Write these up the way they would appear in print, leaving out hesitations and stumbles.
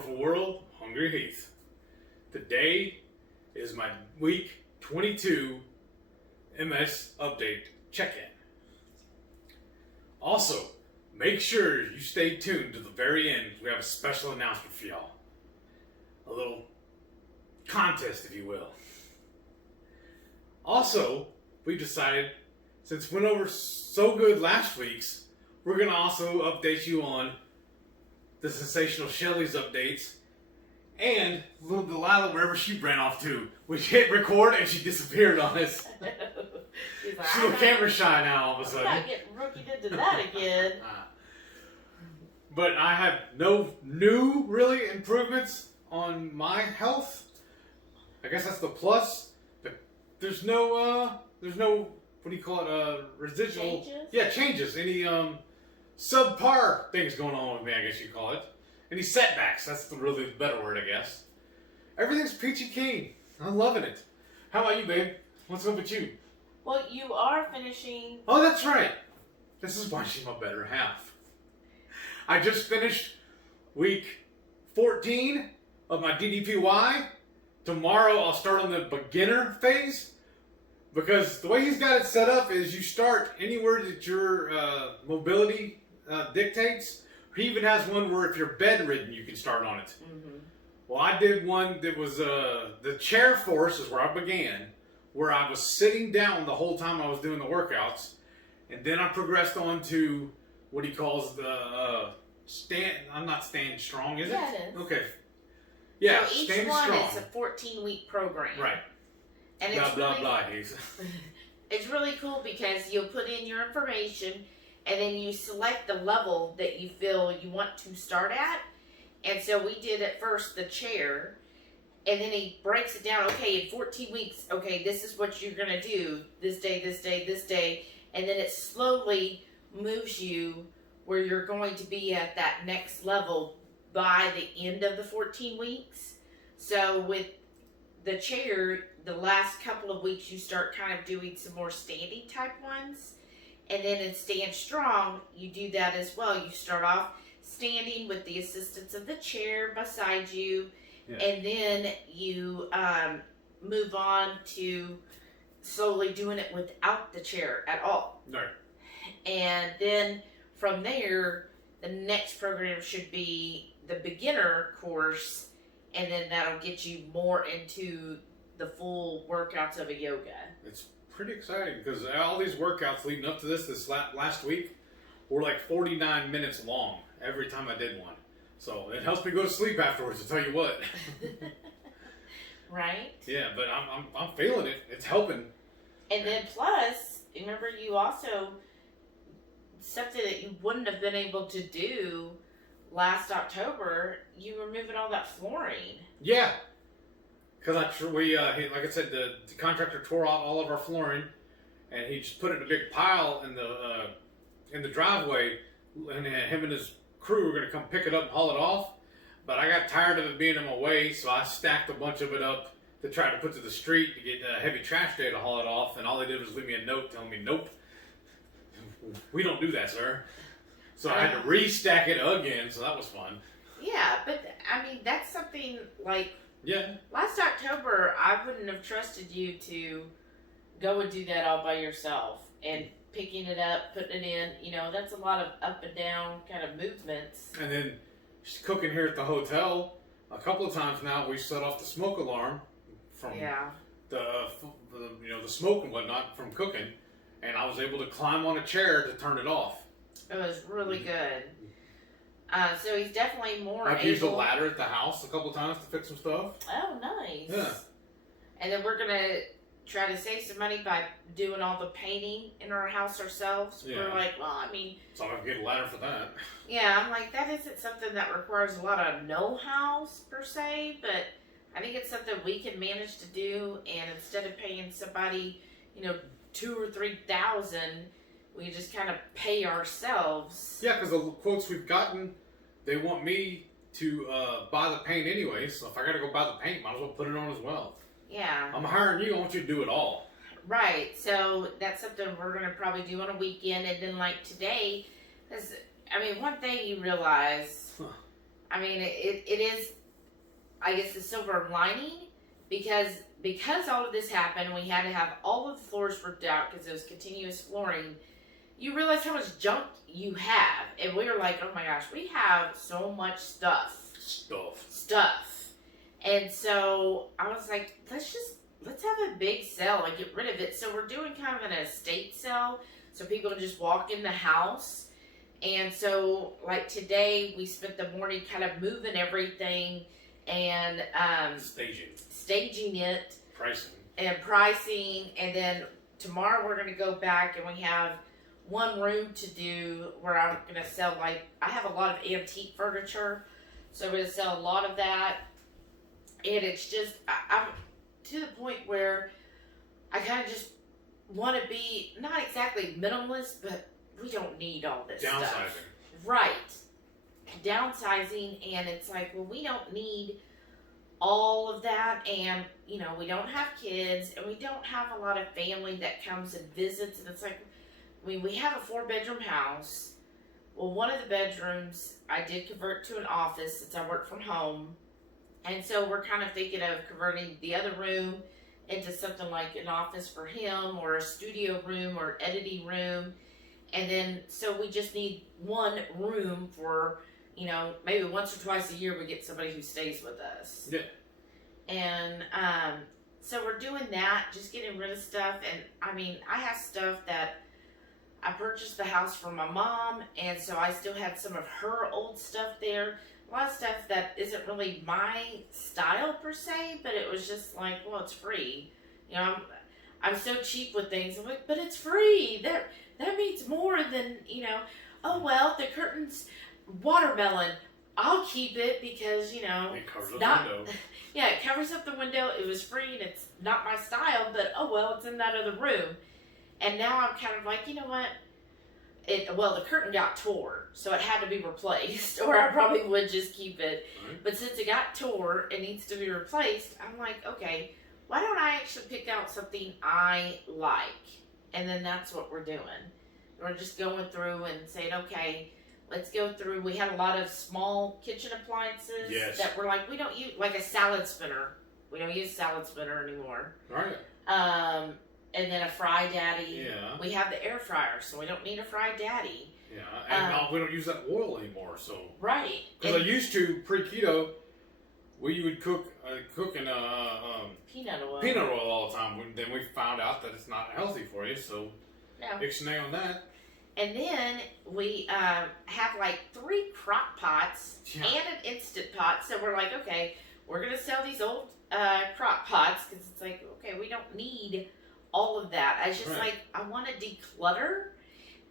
wonderful world, HungryHeath. Today is my week 22 MS update check-in. Also, make sure you stay tuned to the very end. We have a special announcement for y'all. A little contest, if you will. Also, we decided, since we went over so good last week's, we're going to also update you on the sensational Shelly's updates and little Delilah wherever she ran off to. We hit record and she disappeared on us. She's like, She's a camera shy now all of a sudden. I'm not getting rookied into that again. But I have no new really improvements on my health. I guess that's the plus. But there's no what do you call it? Residual. Changes? Yeah, changes. Any subpar things going on with me, I guess you call it. Any setbacks, that's the really better word, I guess. Everything's peachy keen. I'm loving it. How about you, babe? What's up with you? Well, you are finishing. Oh, that's right. This is why she's my better half. I just finished week 14 of my DDPY. Tomorrow I'll start on the beginner phase. Because the way he's got it set up is you start anywhere that your mobility dictates. He even has one where if you're bedridden, you can start on it. Mm-hmm. Well, I did one that was the chair force is where I began, where I was sitting down the whole time I was doing the workouts, and then I progressed on to what he calls the stand. I'm not stand strong, is it? Yeah, it is. Okay. Yeah, so each stand one strong. is a 14-week program. Right. And blah, it's blah, really, blah. It's really cool because you'll put in your information and then you select the level that you feel you want to start at. And so we did at first the chair, and then he breaks it down. Okay, in 14 weeks, okay, this is what you're going to do this day, this day, this day. And then it slowly moves you where you're going to be at that next level by the end of the 14 weeks. So with the chair, the last couple of weeks you start kind of doing some more standing type ones. And then in Stand Strong, you do that as well. You start off standing with the assistance of the chair beside you. Yeah. And then you move on to slowly doing it without the chair at all. Right. And then from there, the next program should be the beginner course. And then that'll get you more into the full workouts of a yoga. It's pretty exciting because all these workouts leading up to this last week were like 49 minutes long every time I did one. So it helps me go to sleep afterwards, to tell you what. Right? Yeah, but I'm feeling it. It's helping. And then plus, remember you also, something that you wouldn't have been able to do last October, you were moving all that flooring. Yeah. Because like I said, the contractor tore out all of our flooring, and he just put it in a big pile in the driveway, and him and his crew were going to come pick it up and haul it off. But I got tired of it being in my way, so I stacked a bunch of it up to try to put to the street to get a heavy trash day to haul it off, and all they did was leave me a note telling me, nope, we don't do that, sir. So I had to restack it again, so that was fun. Yeah, but I mean, that's something like, yeah. Last October, I wouldn't have trusted you to go and do that all by yourself. And picking it up, putting it in, that's a lot of up and down kind of movements. And then just cooking here at the hotel, a couple of times now we set off the smoke alarm from the smoke and whatnot from cooking. And I was able to climb on a chair to turn it off. It was really good. So he's definitely more I've used a ladder at the house a couple times to fix some stuff. Oh, nice. Yeah. And then we're going to try to save some money by doing all the painting in our house ourselves. Yeah. We're like, well, I mean... So I'm going to get a ladder for that. Yeah, I'm like, that isn't something that requires a lot of know-how, per se, but I think it's something we can manage to do, and instead of paying somebody, $2,000 or $3,000, we just kind of pay ourselves. Yeah, because the quotes we've gotten, they want me to buy the paint anyway, so if I got to go buy the paint, might as well put it on as well. Yeah. I'm hiring you, I want you to do it all. Right, so that's something we're going to probably do on a weekend, and then like today, because, one thing you realize, I mean, it is, I guess, the silver lining because all of this happened, we had to have all of the floors ripped out because it was continuous flooring. You realize how much junk you have, and we were like, oh my gosh, we have so much stuff. And so I was like, let's have a big sale and get rid of it. So we're doing kind of an estate sale, so people can just walk in the house. And so, like today, we spent the morning kind of moving everything and staging it, pricing, and then tomorrow we're going to go back and we have one room to do where I'm going to sell, like, I have a lot of antique furniture, so we're going to sell a lot of that. And it's just, I'm to the point where I kind of just want to be, not exactly minimalist, but we don't need all this stuff. Right. Downsizing, and it's like, well, we don't need all of that, and, you know, we don't have kids, and we don't have a lot of family that comes and visits, and it's like, I mean, we have a 4-bedroom house. Well, one of the bedrooms I did convert to an office since I work from home. And so we're kind of thinking of converting the other room into something like an office for him or a studio room or editing room. And then, so we just need one room for, you know, maybe once or twice a year we get somebody who stays with us. Yeah. And so we're doing that, just getting rid of stuff. And I mean, I have stuff that I purchased the house for my mom, and so I still had some of her old stuff there. A lot of stuff that isn't really my style per se, but it was just like, well, it's free. You know, I'm so cheap with things. I'm like, but it's free. That means more than, you know, oh, well, the curtain's watermelon. I'll keep it because, you know, it covers up the window. Yeah, it covers up the window. It was free and it's not my style, but oh, well, it's in that other room. And now I'm kind of like, you know what? The curtain got tore, so it had to be replaced, or I probably would just keep it. Right. But since it got tore, it needs to be replaced. I'm like, okay, why don't I actually pick out something I like? And then that's what we're doing. We're just going through and saying, okay, let's go through. We had a lot of small kitchen appliances that were like, we don't use, like a salad spinner. We don't use salad spinner anymore. Right. And then a Fry Daddy. Yeah. We have the air fryer, so we don't need a Fry Daddy. Yeah, and we don't use that oil anymore, so. Right. Because I used to, pre-keto, we would cook in peanut oil all the time. Then we found out that it's not healthy for you, so ixnay on that. And then we have like 3 crock pots and an Instant Pot, so we're like, okay, we're going to sell these old crock pots, because it's like, okay, we don't need all of that. I was just like, I want to declutter,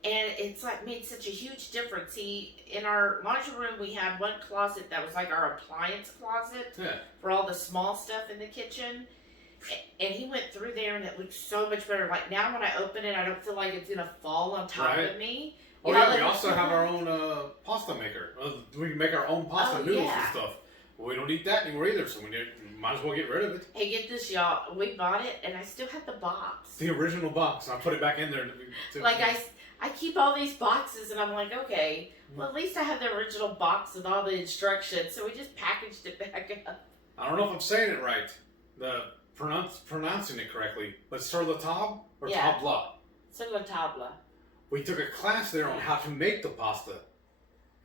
and it's like made such a huge difference. In our laundry room, we had one closet that was like our appliance closet for all the small stuff in the kitchen, and he went through there, and it looked so much better. Like now, when I open it, I don't feel like it's gonna fall on top of me. Oh yeah, we also have our own pasta maker. We make our own pasta noodles and stuff. Well, we don't eat that anymore either, so we might as well get rid of it. Hey, get this, y'all. We bought it, and I still have the box. The original box. I put it back in there. I keep all these boxes, and I'm like, okay, well, at least I have the original box with all the instructions, so we just packaged it back up. I don't know if I'm saying it right, pronouncing it correctly, but sur la table or tabla? Sur la table. We took a class there on how to make the pasta,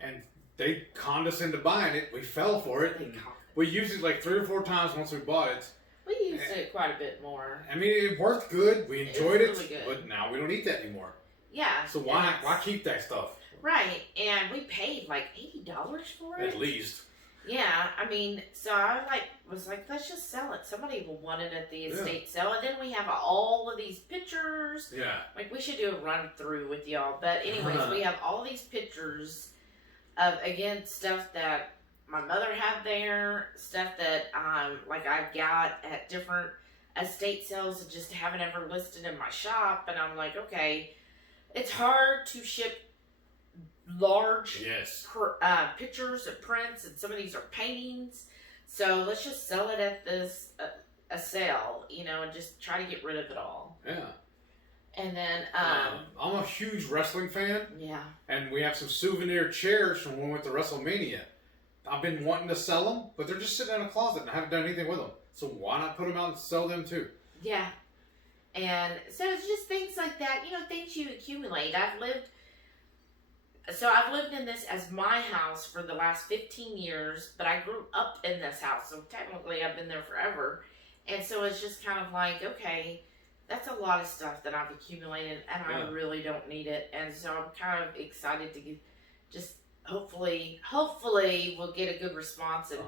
and they conned us into buying it. We fell for it. We used it like 3 or 4 times once we bought it. We used it quite a bit more. I mean, it worked good. We enjoyed it, really good. But now we don't eat that anymore. Yeah. So why keep that stuff? Right, and we paid like $80 for it. At least. Yeah, I mean, so I was like, let's just sell it. Somebody will want it at the estate sale, and then we have all of these pictures. Yeah. Like we should do a run through with y'all, but anyways, we have all these pictures of, again, stuff that my mother had there, stuff that like I've got at different estate sales and just haven't ever listed in my shop, and I'm like, okay, it's hard to ship large pictures and prints, and some of these are paintings, so let's just sell it at this a sale, you know, and just try to get rid of it all. Yeah. And then I'm a huge wrestling fan. Yeah. And we have some souvenir chairs from when we went to WrestleMania. I've been wanting to sell them, but they're just sitting in a closet and I haven't done anything with them. So why not put them out and sell them too? Yeah. And so it's just things like that, things you accumulate. I've lived in this as my house for the last 15 years, but I grew up in this house, so technically I've been there forever. And so it's just kind of like, okay, that's a lot of stuff that I've accumulated, and I really don't need it. And so I'm kind of excited to just hopefully we'll get a good response, and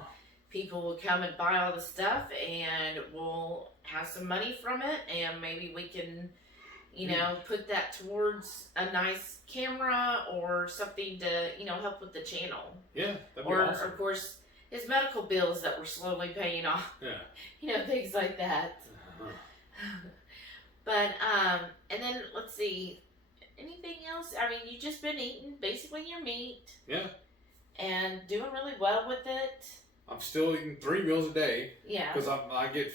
people will come and buy all the stuff, and we'll have some money from it, and maybe we can, put that towards a nice camera or something to, help with the channel. Yeah, that'd be awesome. Of course, his medical bills that we're slowly paying off. Yeah. Things like that. But, and then, let's see, anything else? I mean, you've just been eating basically your meat. Yeah. And doing really well with it. I'm still eating 3 meals a day. Yeah. Because I get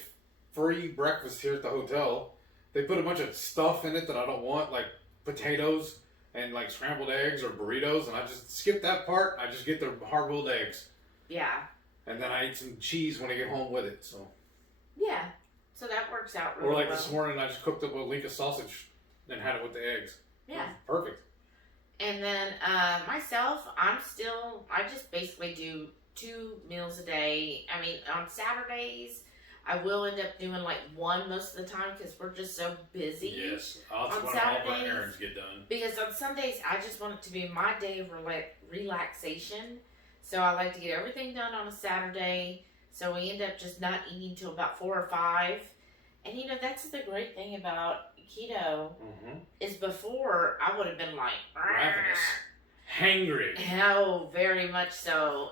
free breakfast here at the hotel. They put a bunch of stuff in it that I don't want, like potatoes and like scrambled eggs or burritos, and I just skip that part. I just get the hard-boiled eggs. Yeah. And then I eat some cheese when I get home with it, so. Yeah. So that works out really well. Or like this morning, I just cooked up a link of sausage and had it with the eggs. Yeah. Perfect. And then myself, I just basically do 2 meals a day. I mean, on Saturdays, I will end up doing like 1 most of the time because we're just so busy. Yes. That's on when Saturdays, all of our errands get done. Because on Sundays, I just want it to be my day of relaxation. So I like to get everything done on a Saturday. So we end up just not eating till about 4 or 5. And that's the great thing about keto is before I would have been like ravenous, hangry. Oh, very much so.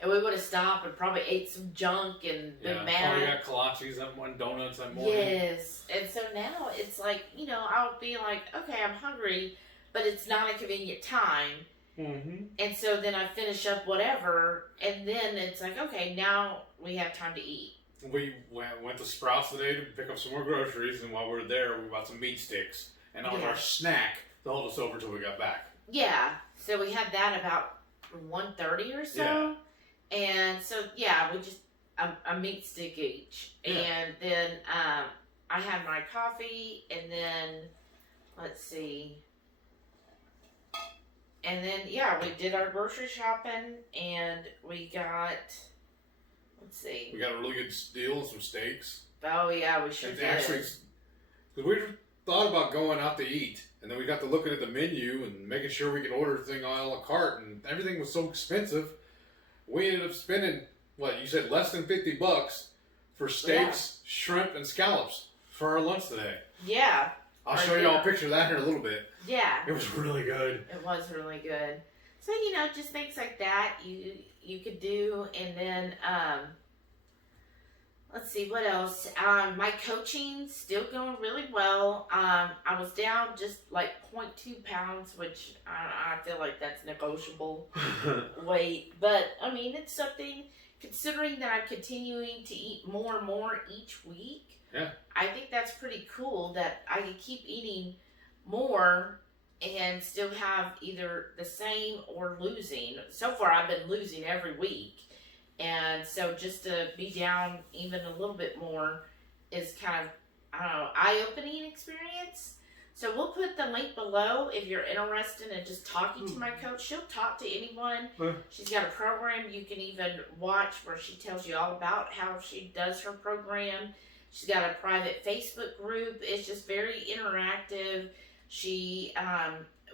And we would have stopped and probably ate some junk and been mad. Probably got kolaches and donuts that morning. Yes. And so now it's like, I'll be like, okay, I'm hungry, but it's not a convenient time. Mm-hmm. And so then I finish up whatever, and then it's like, okay, now we have time to eat. We went to Sprouts today to pick up some more groceries, and while we were there, we bought some meat sticks. And that was our snack to hold us over till we got back. Yeah. So we had that about 1:30 or so. Yeah. And so, we just, a meat stick each. Yeah. And then I had my coffee, and then, let's see. And then, we did our grocery shopping, and we got, let's see. We got a really good deal on some steaks. Oh, yeah, we sure and did. Actually, because we thought about going out to eat, and then we got to looking at the menu and making sure we could order things a la carte, and everything was so expensive. We ended up spending, you said less than $50 for steaks, shrimp, and scallops for our lunch today. Yeah. I'll show you all a picture of that here in a little bit. Yeah. It was really good. It was really good. So, just things like that you could do. And then, let's see, what else? My coaching's still going really well. I was down just like 0.2 pounds, which I feel like that's negotiable weight. But, I mean, it's something, considering that I'm continuing to eat more and more each week. Yeah. I think that's pretty cool that I can keep eating more and still have either the same or losing. So far, I've been losing every week. And so just to be down even a little bit more is kind of, eye-opening experience. So we'll put the link below if you're interested in just talking to my coach. She'll talk to anyone. She's got a program you can even watch where she tells you all about how she does her program. She's got a private Facebook group. It's just very interactive.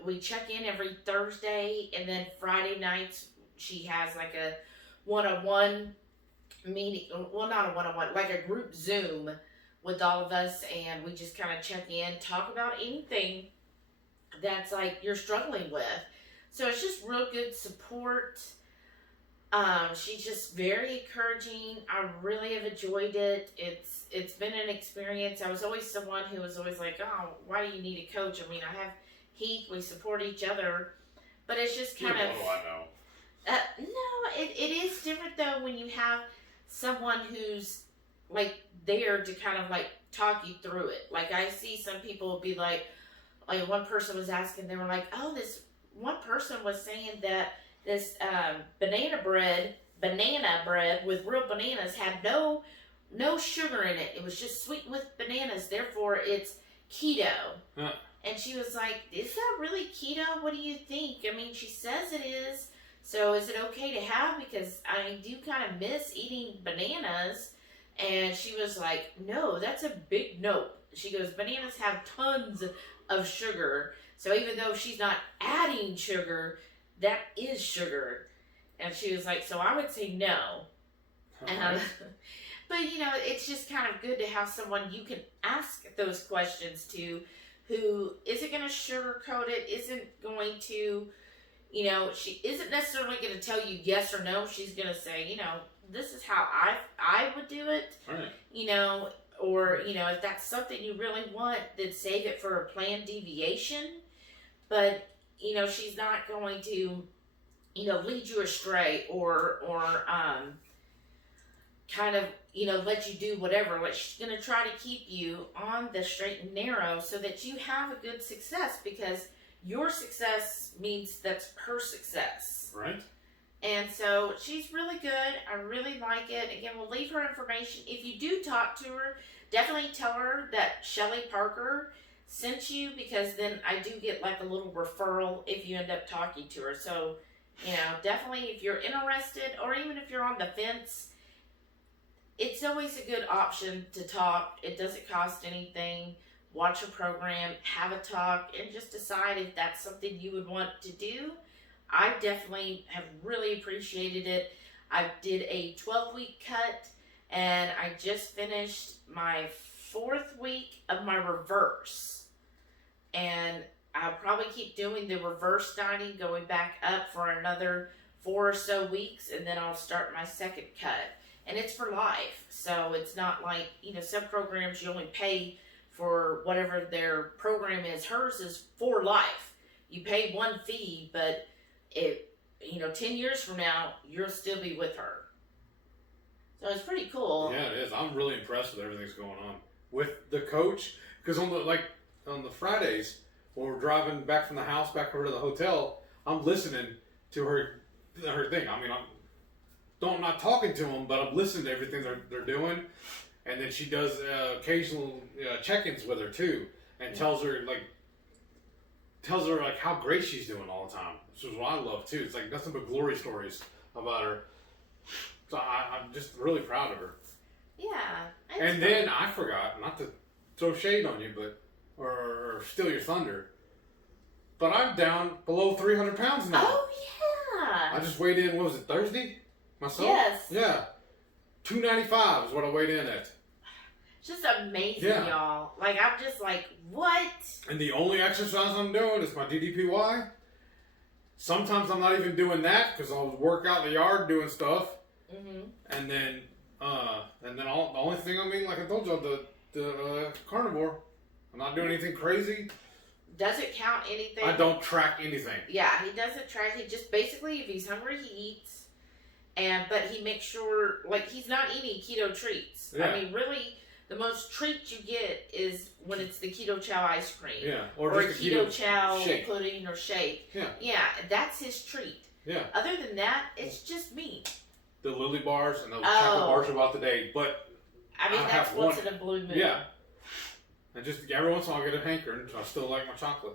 We check in every Thursday, and then Friday nights she has like a one-on-one meeting. Well, not a one-on-one, like a group Zoom with all of us, and we just kind of check in, talk about anything that's like you're struggling with. So it's just real good support. She's just very encouraging. I really have enjoyed it. It's been an experience. I was always someone who was always like, oh, why do you need a coach? I mean, I have Heath. We support each other. But it's just kind of... What do I know? No, it is different, though, when you have someone who's, like, there to kind of, like, talk you through it. Like, I see some people be like one person was asking, they were like, oh, this one person was saying that this banana bread with real bananas had no sugar in it. It was just sweetened with bananas. Therefore, it's keto. Huh. And she was like, "Is that really keto? What do you think?" I mean, she says it is. So is it okay to have? Because I do kind of miss eating bananas. And she was like, "No, that's a big no." She goes, "Bananas have tons of sugar. So even though she's not adding sugar, that is sugar." And she was like, "So I would say no." Right. But, it's just kind of good to have someone you can ask those questions to who isn't going to sugarcoat it, isn't going to, she isn't necessarily going to tell you yes or no. She's going to say, this is how I would do it, Right. Or, if that's something you really want, then save it for a planned deviation. But, she's not going to, lead you astray or kind of, let you do whatever. Like, she's going to try to keep you on the straight and narrow so that you have a good success, because your success means that's her success. Right. And so she's really good. I really like it. Again, we'll leave her information. If you do talk to her, definitely tell her that Shelly Parker sent you, because then I do get like a little referral if you end up talking to her. So, definitely if you're interested, or even if you're on the fence, it's always a good option to talk. It doesn't cost anything. Watch a program, have a talk, and just decide if that's something you would want to do. I definitely have really appreciated it. I did a 12-week cut, and I just finished my 4th week of my reverse. And I'll probably keep doing the reverse dieting, going back up for another 4 or so weeks, and then I'll start my 2nd cut. And it's for life, so it's not like, some programs you only pay for whatever their program is. Hers is for life. You pay one fee, but 10 years from now, you'll still be with her. So it's pretty cool. Yeah, it is. I'm really impressed with everything that's going on with the coach, because on the Fridays when we're driving back from the house back over to the hotel, I'm listening to her thing. I mean, I'm not talking to them, but I'm listening to everything they're doing. And then she does occasional check-ins with her too, and tells her how great she's doing all the time, which is what I love too. It's like nothing but glory stories about her. So I'm just really proud of her. Yeah. And then I forgot, not to throw shade on you, or steal your thunder, but I'm down below 300 pounds now. Oh yeah. I just weighed in. What was it, Thursday? Myself? Yes. Yeah. 295 is what I weighed in at. Just amazing, y'all. Like, I'm just like, what? And the only exercise I'm doing is my DDPY. Sometimes I'm not even doing that because I'll work out in the yard doing stuff. Mm-hmm. And then the only thing, like I told you, the carnivore. I'm not doing anything crazy. Doesn't count anything. I don't track anything. Yeah, he doesn't track. He just basically, if he's hungry, he eats. But he makes sure, like, he's not eating keto treats. Yeah. I mean, really, the most treats you get is when it's the Keto Chow ice cream. Yeah. Or just a Keto Chow shake. pudding or shake. Yeah. Yeah, that's his treat. Yeah. Other than that, it's just meat. The Lily bars and those chocolate bars are about the day, but I mean, that's once in a blue moon. Yeah. And just every once in a while I get a hankering, so I still like my chocolate.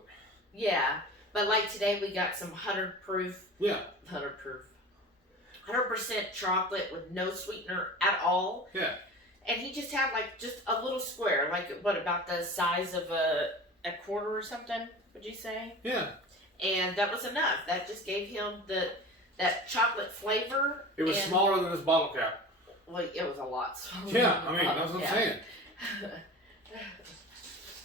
Yeah. But like today, we got some 100 proof. Yeah. 100 proof. 100% chocolate with no sweetener at all. Yeah. And he just had like just a little square, like what, about the size of a quarter or something, would you say? Yeah. And that was enough. That just gave him that chocolate flavor. It was smaller than this bottle cap. Well, it was a lot smaller. Yeah, I mean, that's what I'm saying.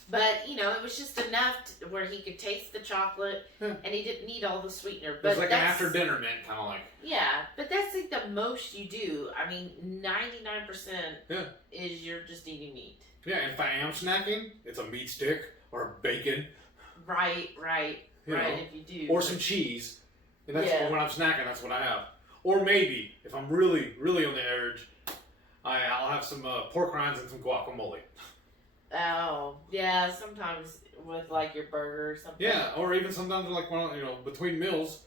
But, it was just enough where he could taste the chocolate, and he didn't need all the sweetener. But it was like an after dinner mint, kind of like. Yeah, but that's like the most you do. I mean, 99% is you're just eating meat. Yeah, and if I am snacking, it's a meat stick or bacon. Right, You know, if you do. Or some cheese. And that's when I'm snacking, that's what I have. Or maybe, if I'm really, really on the edge, I'll have some pork rinds and some guacamole. Oh, yeah, sometimes with like your burger or something. Yeah, or even sometimes like when between meals,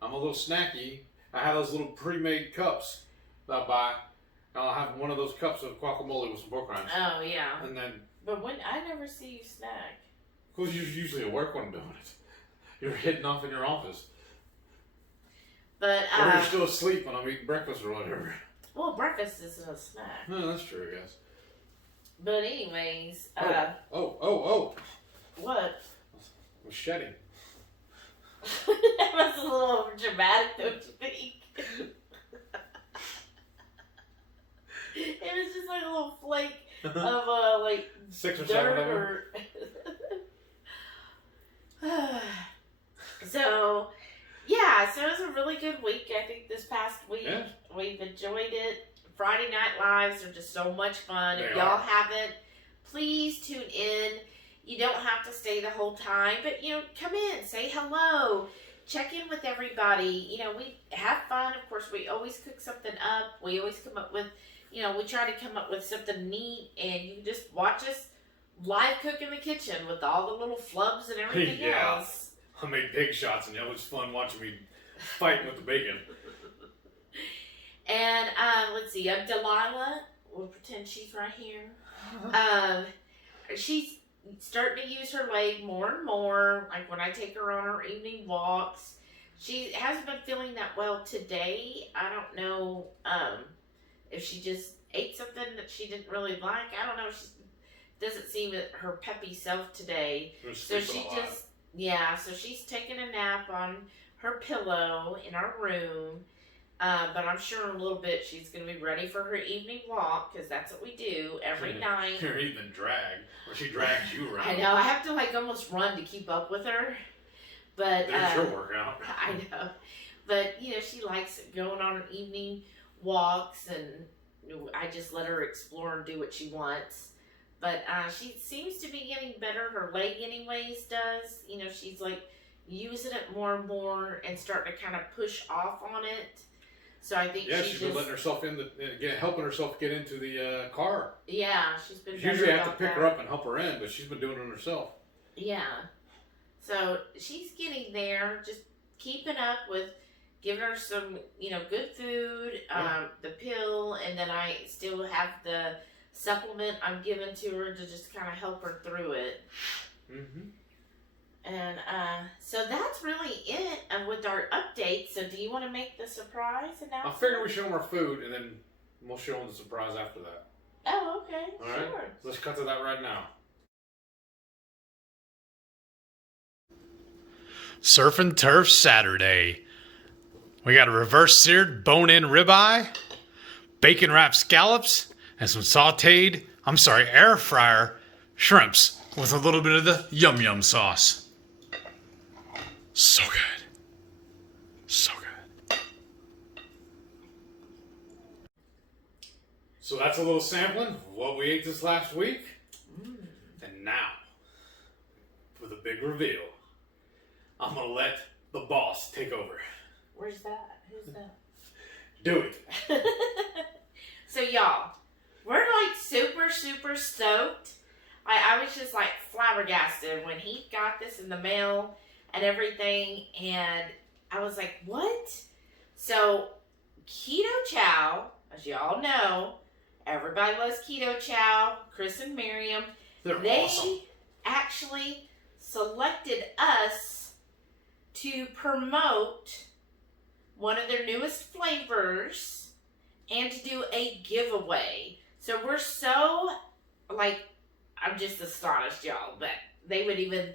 I'm a little snacky. I have those little pre-made cups that I buy. I'll have one of those cups of guacamole with some pork rinds. Oh, yeah. And then... But when I never see you snack. Because you're usually at work when I'm doing it. You're hitting off in your office. But, or you're still asleep when I'm eating breakfast or whatever. Well, breakfast isn't a snack. No, that's true, I guess. But anyways, Oh. What? I'm shedding. That was a little dramatic, don't you think? It was just like a little flake of, like, 6 or dirt 7 of them. So, yeah, so it was a really good week. I think this past week, Yeah. we've enjoyed it. Friday Night Lives are just so much fun. If They y'all are. haven't, please tune in. You don't have to stay the whole time, but, come in, say hello, check in with everybody. We have fun. Of course, we always cook something up. We always come up with, we try to come up with something neat, and you can just watch us live cook in the kitchen with all the little flubs and everything Yeah. else. I made big shots, and it was fun watching me fighting with the bacon. And let's see, Delilah. We'll pretend she's right here. She's starting to use her leg more and more. Like when I take her on her evening walks, she hasn't been feeling that well today. I don't know if she just ate something that she didn't really like. I don't know. She doesn't seem her peppy self today. So she just. Yeah, so she's taking a nap on her pillow in our room, but I'm sure in a little bit she's going to be ready for her evening walk, because that's what we do every night. You're even drag, or she drags you around. I know, I have to almost run to keep up with her, but... There's your workout. I know, but she likes going on her evening walks, and I just let her explore and do what she wants. But she seems to be getting better. Her leg anyways does. She's like using it more and more and starting to kind of push off on it. So I think she's been letting herself helping herself get into the car. Yeah, she's been You usually have to pick her up and help her in, but she's been doing it herself. Yeah. So she's getting there, just keeping up with giving her some, good food, the pill, and then I still have the supplement I'm giving to her to just kind of help her through it. Mm-hmm. And so that's really it with our update. So do you want to make the surprise announcement? I figure we show them our food, and then we'll show them the surprise after that. Oh, okay. All right? Sure. So let's cut to that right now. Surf and Turf Saturday. We got a reverse seared bone-in ribeye, bacon wrapped scallops, and some air fryer shrimps with a little bit of the yum yum sauce. So good. So good. So that's a little sampling of what we ate this last week. And now, for the big reveal, I'm going to let the boss take over. Where's that? Who's that? Do it. So y'all, we're like super, super stoked. I was just like flabbergasted when he got this in the mail and everything, and I was like, what? So Keto Chow, as y'all know, everybody loves Keto Chow, Chris and Miriam. They're awesome. Actually selected us to promote one of their newest flavors and to do a giveaway. So we're so, I'm just astonished, y'all, that they would even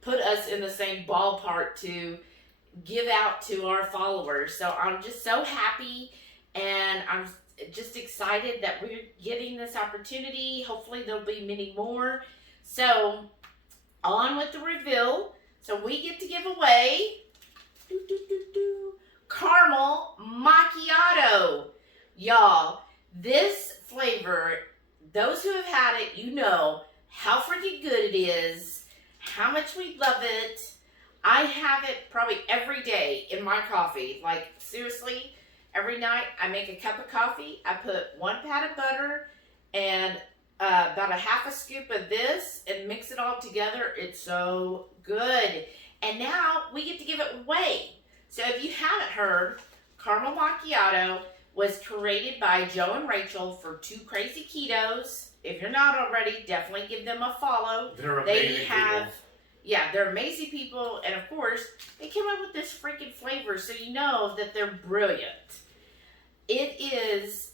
put us in the same ballpark to give out to our followers. So I'm just so happy, and I'm just excited that we're getting this opportunity. Hopefully there'll be many more. So on with the reveal. So we get to give away caramel macchiato. Y'all, this flavor, those who have had it, you know how freaking good it is, how much we love it. I have it probably every day in my coffee. Like, seriously, every night I make a cup of coffee, I put 1 pat of butter and about a half a scoop of this and mix it all together. It's so good. And now we get to give it away. So if you haven't heard, Caramel Macchiato was created by Joe and Rachel for Two Crazy Ketos. If you're not already, definitely give them a follow. They're amazing people. Yeah, they're amazing people, and of course, they came up with this freaking flavor, so you know that they're brilliant. It is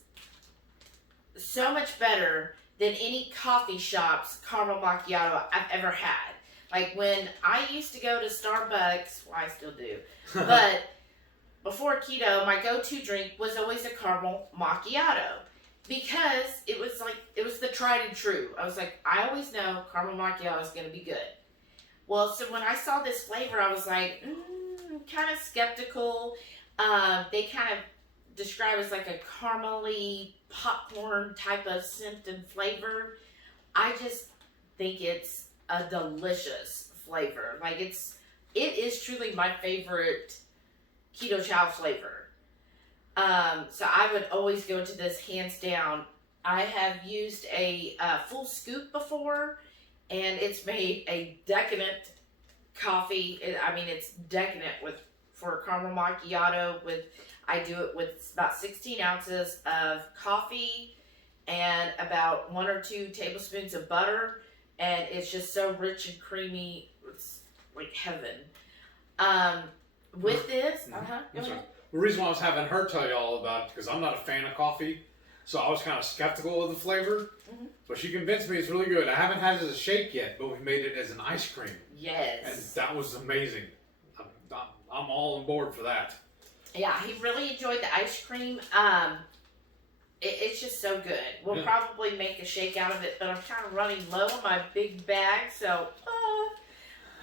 so much better than any coffee shop's caramel macchiato I've ever had. Like when I used to go to Starbucks, well, I still do, but before keto, my go-to drink was always a caramel macchiato because it was the tried and true. I was like, I always know caramel macchiato is going to be good. Well, so when I saw this flavor, I was like, kind of skeptical. They kind of describe it as like a caramely popcorn type of scent and flavor. I just think it's a delicious flavor. Like it is truly my favorite Keto Chow flavor. So I would always go to this hands down. I have used a full scoop before, and it's made a decadent coffee. It's decadent for a caramel macchiato. I do it with about 16 ounces of coffee and about 1 or 2 tablespoons of butter, and it's just so rich and creamy. It's like heaven. With this, go ahead. The reason why I was having her tell you all about it, because I'm not a fan of coffee, so I was kind of skeptical of the flavor, but she convinced me it's really good. I haven't had it as a shake yet, but we made it as an ice cream. Yes. And that was amazing. I'm all on board for that. Yeah, he really enjoyed the ice cream. It's just so good. We'll probably make a shake out of it, but I'm kind of running low on my big bag, so...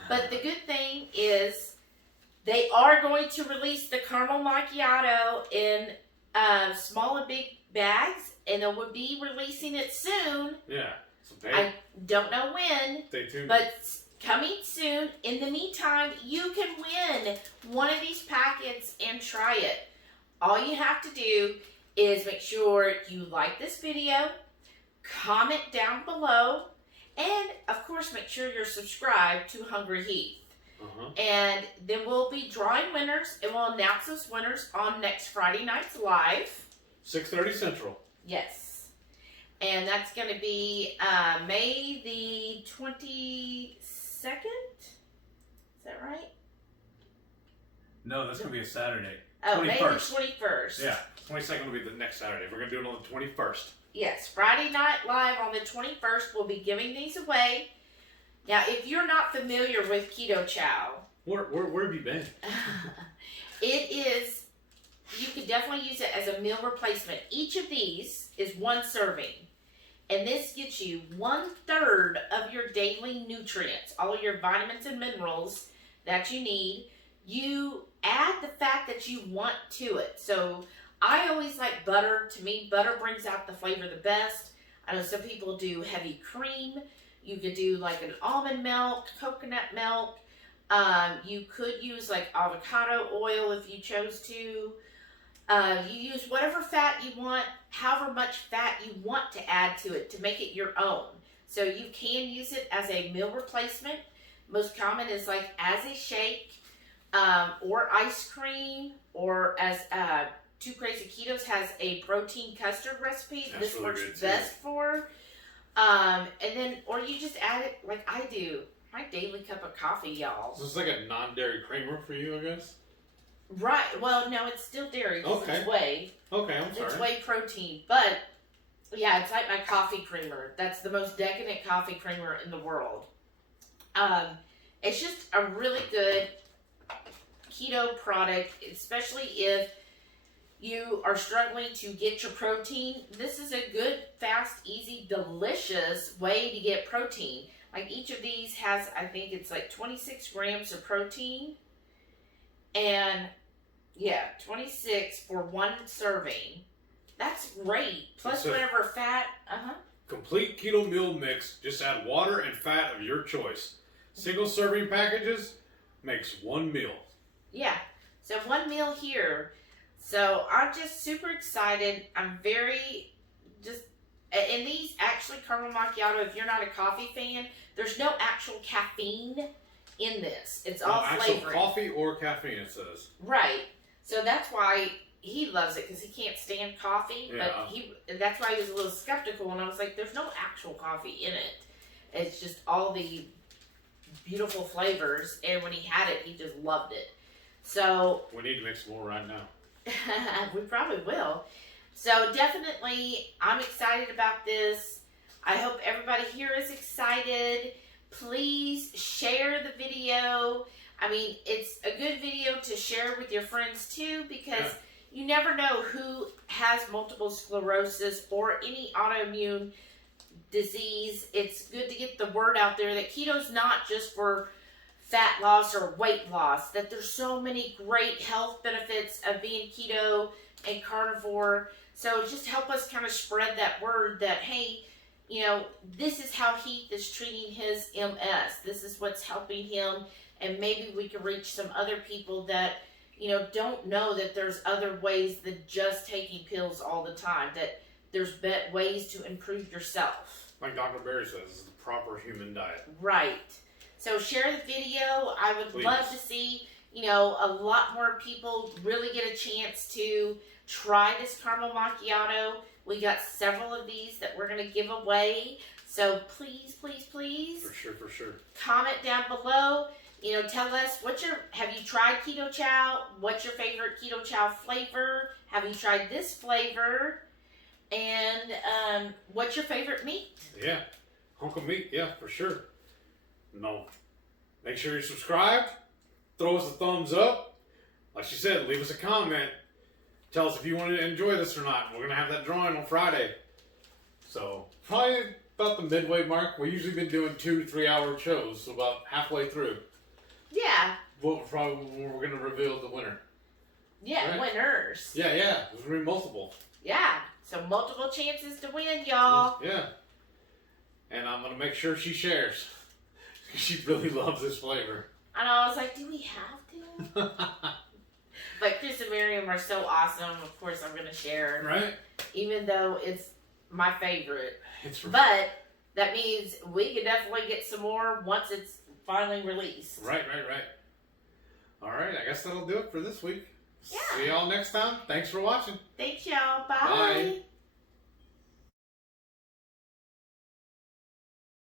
But the good thing is they are going to release the caramel macchiato in small and big bags, and they will be releasing it soon. Yeah. I don't know when, stay tuned. But coming soon. In the meantime, you can win one of these packets and try it. All you have to do is make sure you like this video, comment down below, and of course make sure you're subscribed to HungryHeath. And then we'll be drawing winners, and we'll announce those winners on next Friday night's live. 6:30 Central. Yes. And that's going to be May the 22nd? Is that right? No, that's going to be a Saturday. Oh, 21st. May the 21st. Yeah, 22nd will be the next Saturday. We're going to do it on the 21st. Yes, Friday Night Live on the 21st. We'll be giving these away. Now, if you're not familiar with Keto Chow... Where have you been? It is... You can definitely use it as a meal replacement. Each of these is 1 serving. And this gets you 1/3 of your daily nutrients. All of your vitamins and minerals that you need. You add the fat that you want to it. So, I always like butter. To me, butter brings out the flavor the best. I know some people do heavy cream. You could do like an almond milk, coconut milk. You could use like avocado oil if you chose to. You use whatever fat you want, however much fat you want to add to it to make it your own. So you can use it as a meal replacement. Most common is like as a shake, or ice cream, or as Two Crazy Ketos has a protein custard recipe. That's this really works best for. And then, or you just add it like I do. My daily cup of coffee, y'all. So it's like a non-dairy creamer for you, I guess? Right. Well, no, it's still dairy because it's whey. Okay, I'm sorry. It's whey protein. But, yeah, it's like my coffee creamer. That's the most decadent coffee creamer in the world. It's just a really good keto product, especially if you are struggling to get your protein. This is a good, fast, easy, delicious way to get protein. Like each of these has, I think it's like 26 grams of protein. And yeah, 26 for 1 serving. That's great. Plus whatever fat. Complete keto meal mix. Just add water and fat of your choice. Single serving packages makes 1 meal. Yeah. So 1 meal here. So I'm just super excited. I'm very and these actually caramel macchiato, if you're not a coffee fan, there's no actual caffeine in this. It's all actual flavoring. coffee or caffeine, it says. Right. So that's why he loves it, because he can't stand coffee. Yeah. But that's why he was a little skeptical, and I was like, there's no actual coffee in it. It's just all the beautiful flavors, and when he had it, he just loved it. So We need to make some more right now. we probably will. So definitely, I'm excited about this. I hope everybody here is excited. Please share the video. I mean, it's a good video to share with your friends too, because you never know who has multiple sclerosis or any autoimmune disease. It's good to get the word out there that keto's not just for fat loss or weight loss, that there's so many great health benefits of being keto and carnivore. So just help us kind of spread that word that, hey, you know, this is how Heath is treating his MS. This is what's helping him. And maybe we can reach some other people that, you know, don't know that there's other ways than just taking pills all the time. That there's ways to improve yourself. Like Dr. Berry says, it's the proper human diet. Right. So share the video. I would Please. love to see, you know, a lot more people really get a chance to try this caramel macchiato. We got several of these that we're going to give away. So please, please, please. For sure, for sure. Comment down below. You know, tell us, have you tried Keto Chow? What's your favorite Keto Chow flavor? Have you tried this flavor? And what's your favorite meat? Yeah. Hunk of meat, yeah, for sure. No. Make sure you're subscribed. Throw us a thumbs up. Like she said, leave us a comment. Tell us if you want to enjoy this or not. We're going to have that drawing on Friday. So, probably about the midway mark. We've usually been doing 2 to 3 hour shows, so about halfway through. Yeah. We're going to reveal the winner. Yeah, Right? winners. Yeah. There's going to be multiple. Yeah. So multiple chances to win, y'all. Yeah. And I'm going to make sure she shares. She really loves this flavor. And I was like, do we have to? But Chris and Miriam are so awesome. Of course, I'm going to share. Right? Even though it's my favorite. It's But that means we can definitely get some more once it's finally released. Right. All right, I guess that'll do it for this week. Yeah. See y'all next time. Thanks for watching. Thanks, y'all. Bye. Bye.